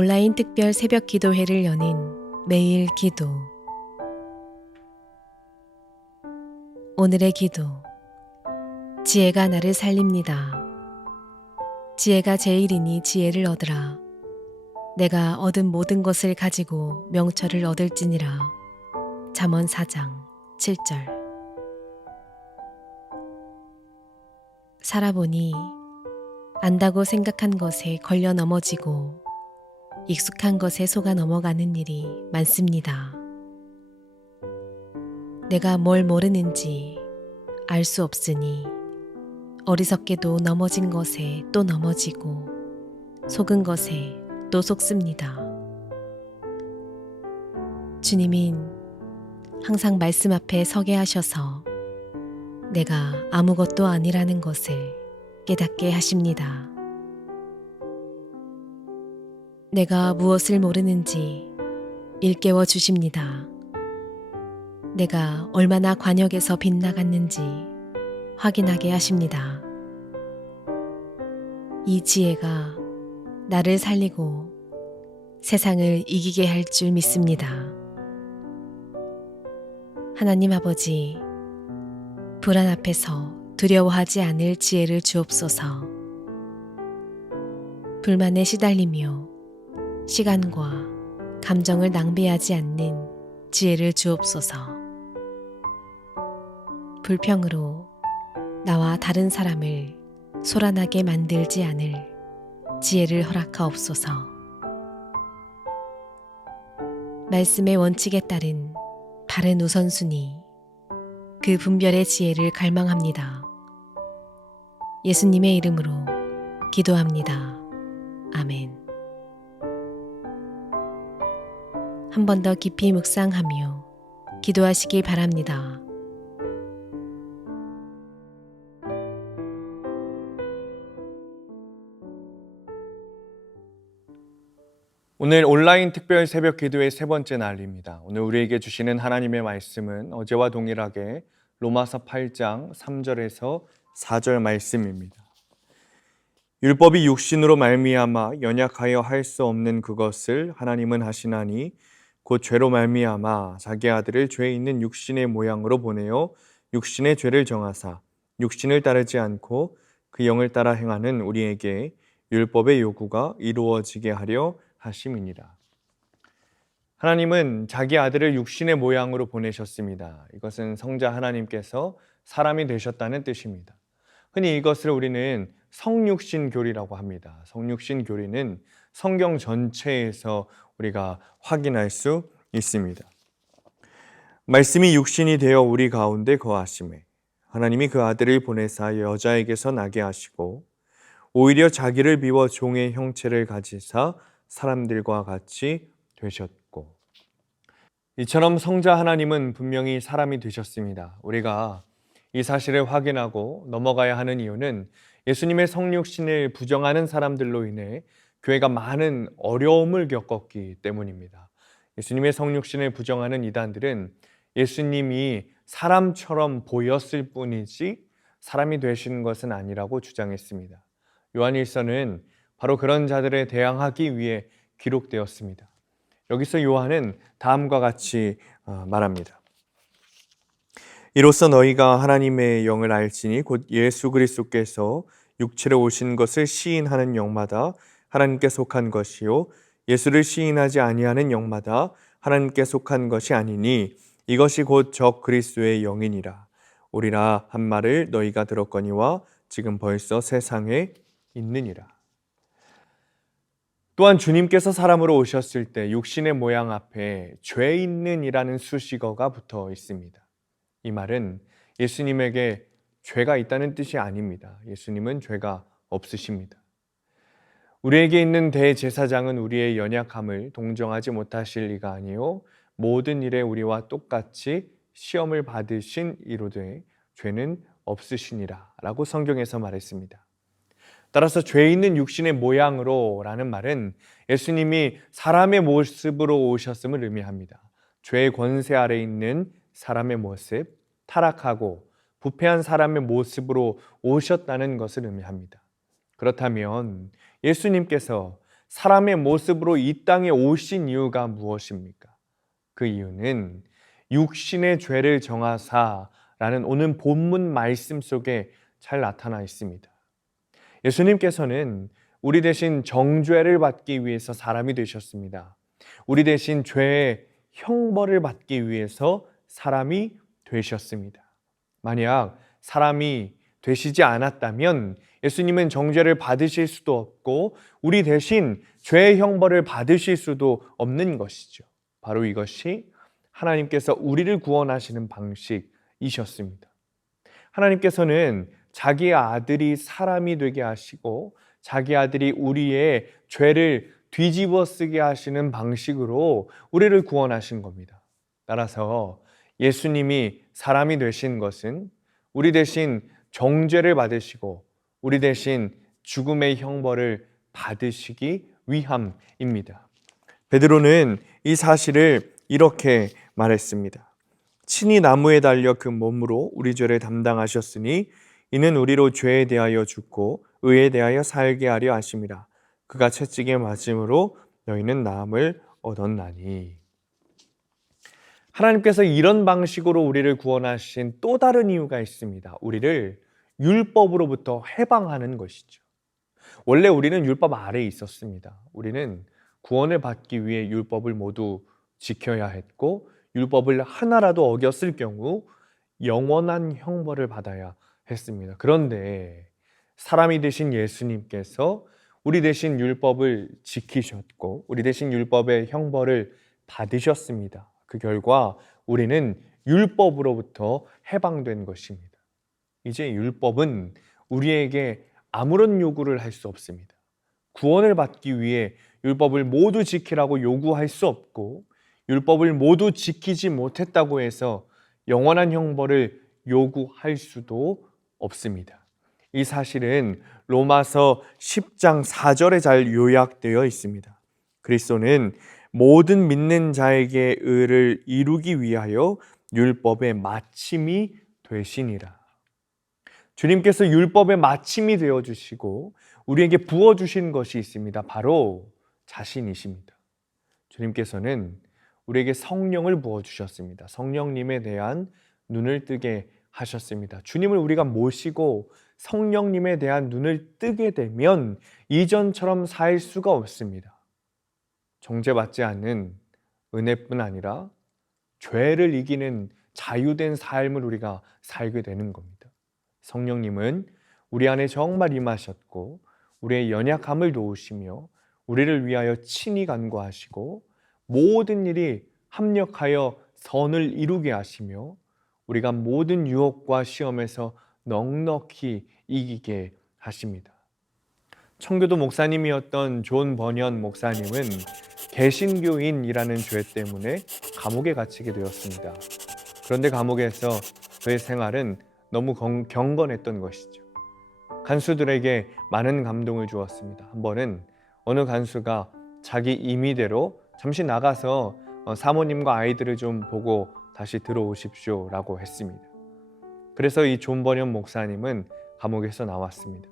온라인 특별 새벽 기도회를 여는 매일 기도. 오늘의 기도. 지혜가 나를 살립니다. 지혜가 제일이니 지혜를 얻으라. 내가 얻은 모든 것을 가지고 명철을 얻을지니라. 잠언 4장 7절. 살아보니 안다고 생각한 것에 걸려 넘어지고 익숙한 것에 속아 넘어가는 일이 많습니다. 내가 뭘 모르는지 알 수 없으니 어리석게도 넘어진 것에 또 넘어지고 속은 것에 또 속습니다. 주님인 항상 말씀 앞에 서게 하셔서 내가 아무것도 아니라는 것을 깨닫게 하십니다. 내가 무엇을 모르는지 일깨워 주십니다. 내가 얼마나 관역에서 빗나갔는지 확인하게 하십니다. 이 지혜가 나를 살리고 세상을 이기게 할 줄 믿습니다. 하나님 아버지, 불안 앞에서 두려워하지 않을 지혜를 주옵소서. 불만에 시달리며 시간과 감정을 낭비하지 않는 지혜를 주옵소서. 불평으로 나와 다른 사람을 소란하게 만들지 않을 지혜를 허락하옵소서. 말씀의 원칙에 따른 바른 우선순위, 그 분별의 지혜를 갈망합니다. 예수님의 이름으로 기도합니다. 아멘. 한 번 더 깊이 묵상하며 기도하시기 바랍니다. 오늘 온라인 특별 새벽 기도의 세 번째 날입니다. 오늘 우리에게 주시는 하나님의 말씀은 어제와 동일하게 로마서 8장 3절에서 4절 말씀입니다. 율법이 육신으로 말미암아 연약하여 할 수 없는 그것을 하나님은 하시나니 곧 죄로 말미암아 자기 아들을 죄 있는 육신의 모양으로 보내어 육신의 죄를 정하사 육신을 따르지 않고 그 영을 따라 행하는 우리에게 율법의 요구가 이루어지게 하려 하심이니라. 하나님은 자기 아들을 육신의 모양으로 보내셨습니다. 이것은 성자 하나님께서 사람이 되셨다는 뜻입니다. 흔히 이것을 우리는 성육신교리라고 합니다. 성육신교리는 성경 전체에서 우리가 확인할 수 있습니다. 말씀이 육신이 되어 우리 가운데 거하심에 하나님이 그 아들을 보내사 여자에게서 나게 하시고 오히려 자기를 비워 종의 형체를 가지사 사람들과 같이 되셨고, 이처럼 성자 하나님은 분명히 사람이 되셨습니다. 우리가 이 사실을 확인하고 넘어가야 하는 이유는 예수님의 성육신을 부정하는 사람들로 인해 교회가 많은 어려움을 겪었기 때문입니다. 예수님의 성육신을 부정하는 이단들은 예수님이 사람처럼 보였을 뿐이지 사람이 되신 것은 아니라고 주장했습니다. 요한일서는 바로 그런 자들에 대항하기 위해 기록되었습니다. 여기서 요한은 다음과 같이 말합니다. 이로써 너희가 하나님의 영을 알지니 곧 예수 그리스도께서 육체로 오신 것을 시인하는 영마다 하나님께 속한 것이요 예수를 시인하지 아니하는 영마다 하나님께 속한 것이 아니니 이것이 곧 적 그리스도의 영이니라. 오리라 한 말을 너희가 들었거니와 지금 벌써 세상에 있느니라. 또한 주님께서 사람으로 오셨을 때 육신의 모양 앞에 죄 있는 이라는 수식어가 붙어 있습니다. 이 말은 예수님에게 죄가 있다는 뜻이 아닙니다. 예수님은 죄가 없으십니다. 우리에게 있는 대제사장은 우리의 연약함을 동정하지 못하실 이가 아니요 모든 일에 우리와 똑같이 시험을 받으신 이로되 죄는 없으시니라 라고 성경에서 말했습니다. 따라서 죄 있는 육신의 모양으로 라는 말은 예수님이 사람의 모습으로 오셨음을 의미합니다. 죄의 권세 아래 있는 사람의 모습, 타락하고 부패한 사람의 모습으로 오셨다는 것을 의미합니다. 그렇다면 예수님께서 사람의 모습으로 이 땅에 오신 이유가 무엇입니까? 그 이유는 육신의 죄를 정하사라는 오늘 본문 말씀 속에 잘 나타나 있습니다. 예수님께서는 우리 대신 정죄를 받기 위해서 사람이 되셨습니다. 우리 대신 죄의 형벌을 받기 위해서 사람이 되셨습니다. 만약 사람이 되시지 않았다면 예수님은 정죄를 받으실 수도 없고 우리 대신 죄의 형벌을 받으실 수도 없는 것이죠. 바로 이것이 하나님께서 우리를 구원하시는 방식이셨습니다. 하나님께서는 자기 아들이 사람이 되게 하시고 자기 아들이 우리의 죄를 뒤집어 쓰게 하시는 방식으로 우리를 구원하신 겁니다. 따라서 예수님이 사람이 되신 것은 우리 대신 정죄를 받으시고 우리 대신 죽음의 형벌을 받으시기 위함입니다. 베드로는 이 사실을 이렇게 말했습니다. 친히 나무에 달려 그 몸으로 우리 죄를 담당하셨으니 이는 우리로 죄에 대하여 죽고 의에 대하여 살게 하려 하심이라. 그가 채찍에 맞음으로 너희는 나음을 얻었나니. 하나님께서 이런 방식으로 우리를 구원하신 또 다른 이유가 있습니다. 우리를 율법으로부터 해방하는 것이죠. 원래 우리는 율법 아래에 있었습니다. 우리는 구원을 받기 위해 율법을 모두 지켜야 했고 율법을 하나라도 어겼을 경우 영원한 형벌을 받아야 했습니다. 그런데 사람이 되신 예수님께서 우리 대신 율법을 지키셨고 우리 대신 율법의 형벌을 받으셨습니다. 그 결과 우리는 율법으로부터 해방된 것입니다. 이제 율법은 우리에게 아무런 요구를 할 수 없습니다. 구원을 받기 위해 율법을 모두 지키라고 요구할 수 없고 율법을 모두 지키지 못했다고 해서 영원한 형벌을 요구할 수도 없습니다. 이 사실은 로마서 10장 4절에 잘 요약되어 있습니다. 그리스도는 모든 믿는 자에게 의를 이루기 위하여 율법의 마침이 되시니라. 주님께서 율법의 마침이 되어주시고 우리에게 부어주신 것이 있습니다. 바로 자신이십니다. 주님께서는 우리에게 성령을 부어주셨습니다. 성령님에 대한 눈을 뜨게 하셨습니다. 주님을 우리가 모시고 성령님에 대한 눈을 뜨게 되면 이전처럼 살 수가 없습니다. 정죄받지 않는 은혜뿐 아니라 죄를 이기는 자유된 삶을 우리가 살게 되는 겁니다. 성령님은 우리 안에 정말 임하셨고 우리의 연약함을 도우시며 우리를 위하여 친히 간구하시고 모든 일이 합력하여 선을 이루게 하시며 우리가 모든 유혹과 시험에서 넉넉히 이기게 하십니다. 청교도 목사님이었던 존 버년 목사님은 개신교인이라는 죄 때문에 감옥에 갇히게 되었습니다. 그런데 감옥에서 그의 생활은 너무 경건했던 것이죠. 간수들에게 많은 감동을 주었습니다. 한 번은 어느 간수가 자기 임의대로 잠시 나가서 사모님과 아이들을 좀 보고 다시 들어오십시오 라고 했습니다. 그래서 이 존 버년 목사님은 감옥에서 나왔습니다.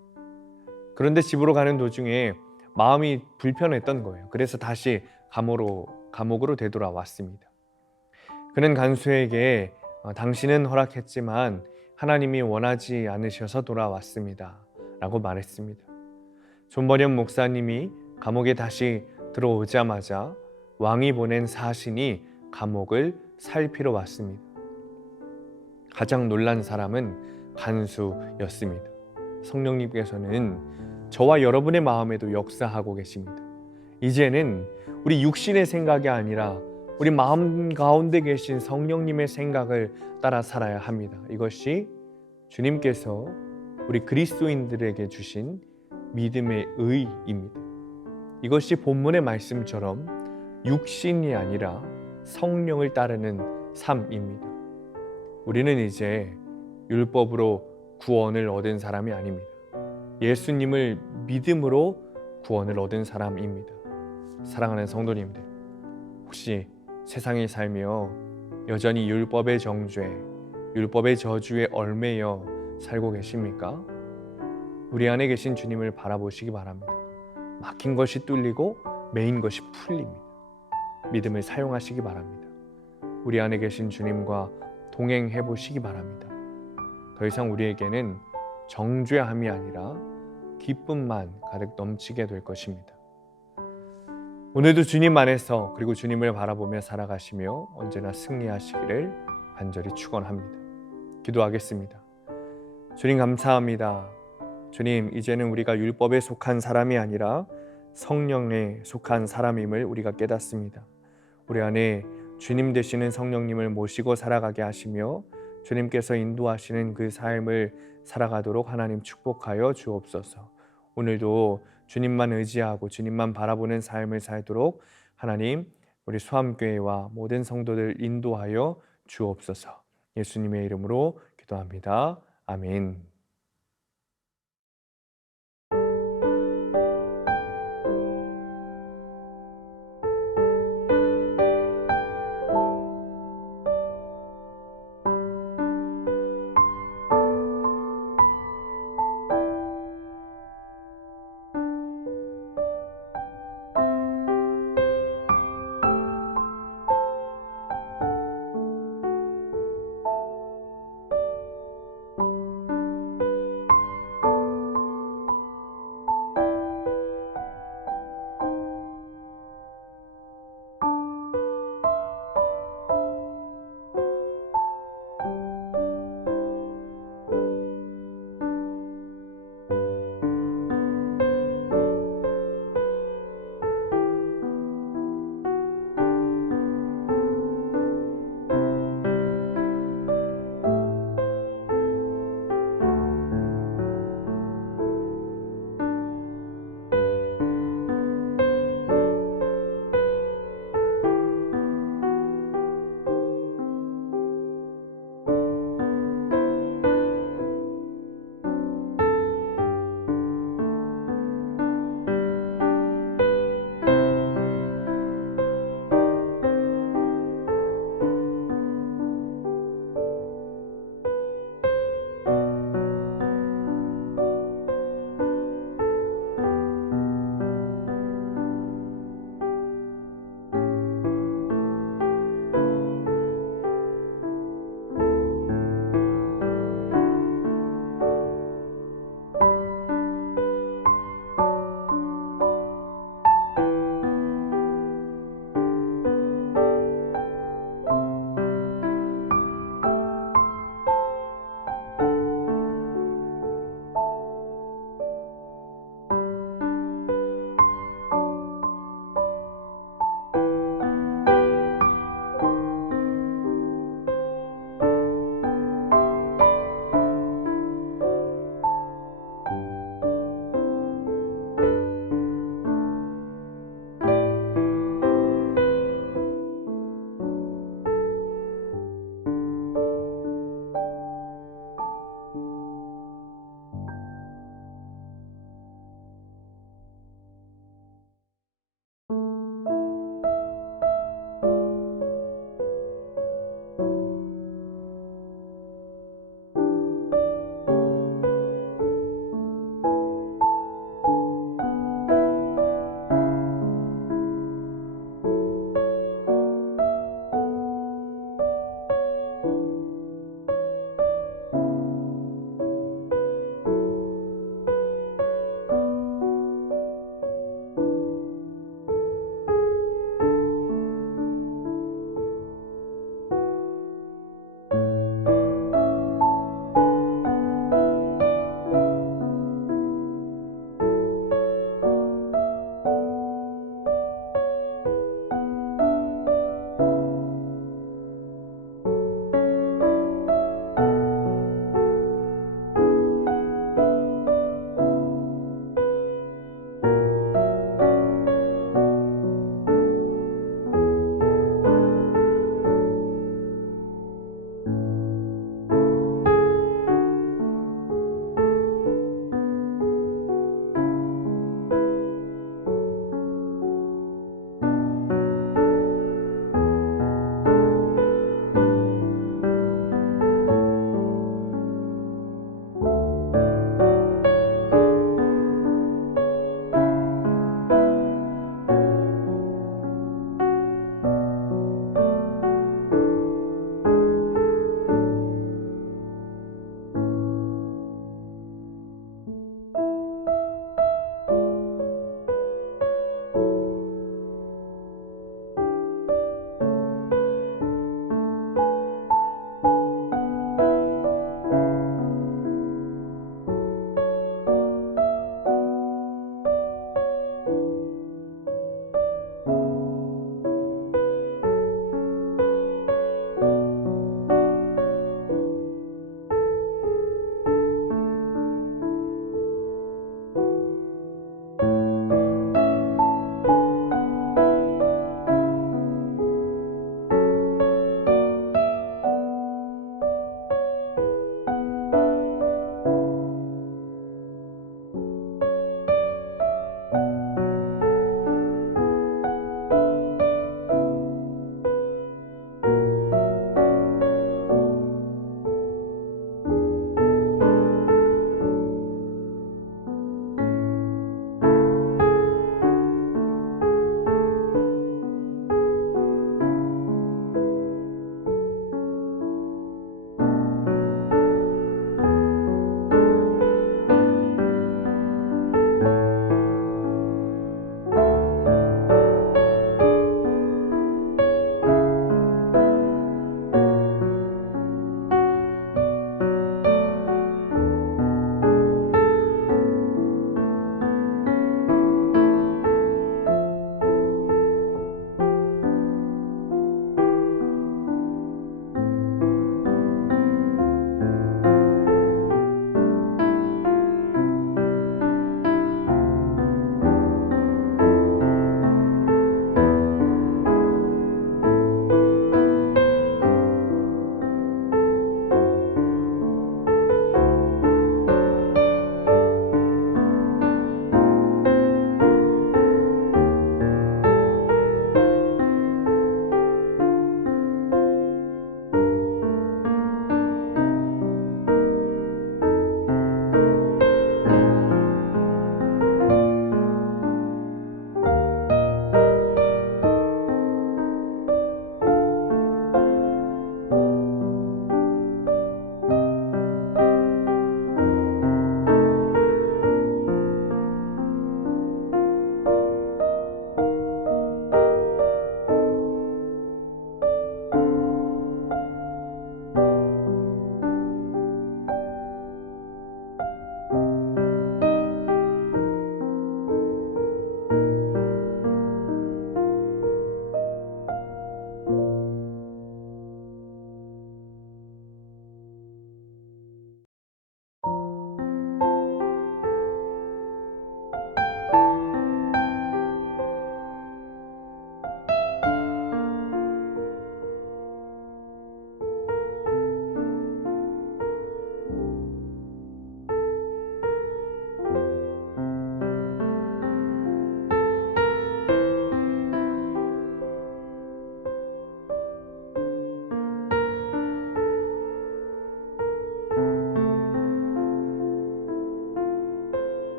그런데 집으로 가는 도중에 마음이 불편했던 거예요. 그래서 다시 감옥으로 되돌아왔습니다. 그는 간수에게 당신은 허락했지만 하나님이 원하지 않으셔서 돌아왔습니다 라고 말했습니다. 존 버년 목사님이 감옥에 다시 들어오자마자 왕이 보낸 사신이 감옥을 살피러 왔습니다. 가장 놀란 사람은 간수였습니다. 성령님께서는 저와 여러분의 마음에도 역사하고 계십니다. 이제는 우리 육신의 생각이 아니라 우리 마음 가운데 계신 성령님의 생각을 따라 살아야 합니다. 이것이 주님께서 우리 그리스도인들에게 주신 믿음의 의입니다. 이것이 본문의 말씀처럼 육신이 아니라 성령을 따르는 삶입니다. 우리는 이제 율법으로 구원을 얻은 사람이 아닙니다. 예수님을 믿음으로 구원을 얻은 사람입니다. 사랑하는 성도님들, 혹시 세상에 살며 여전히 율법의 정죄, 율법의 저주에 얽매여 살고 계십니까? 우리 안에 계신 주님을 바라보시기 바랍니다. 막힌 것이 뚫리고 메인 것이 풀립니다. 믿음을 사용하시기 바랍니다. 우리 안에 계신 주님과 동행해 보시기 바랍니다. 더 이상 우리에게는 정죄함이 아니라 기쁨만 가득 넘치게 될 것입니다. 오늘도 주님 안에서 그리고 주님을 바라보며 살아가시며 언제나 승리하시기를 간절히 축원합니다. 기도하겠습니다. 주님 감사합니다. 주님, 이제는 우리가 율법에 속한 사람이 아니라 성령에 속한 사람임을 우리가 깨닫습니다. 우리 안에 주님 되시는 성령님을 모시고 살아가게 하시며 주님께서 인도하시는 그 삶을 살아가도록 하나님 축복하여 주옵소서. 오늘도 주님만 의지하고 주님만 바라보는 삶을 살도록 하나님 우리 수암교회와 모든 성도들 인도하여 주옵소서. 예수님의 이름으로 기도합니다. 아멘.